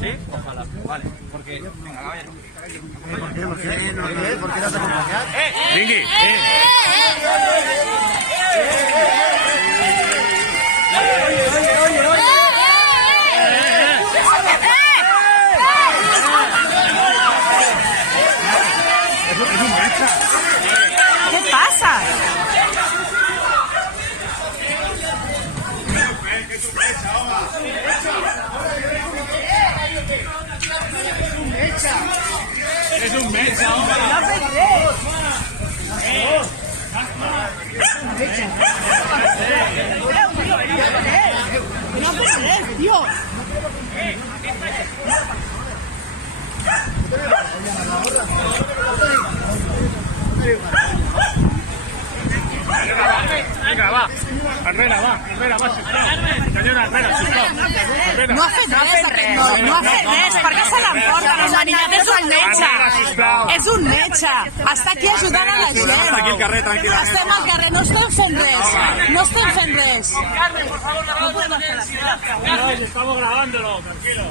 ¿Sí? Ojalá. Vale. Porque... Venga, caballero. ¿Por qué no se acompañar? Ringui, ¿Qué pasa? es un mecha, hombre. No pelees, tío. Venga, va. Herrera, va. Senyora Herrera, sisplau. No ha fet res, per què se l'emporten? El marinat és un metge. És un metge. Està aquí ajudant a la gent. Aquí al carrer, tranquil·lament. Estem al carrer, no estem fent res. No estem fent res. Carmen, por favor, no podemos hacer silencio. Estamos grabándolo, tranquilo.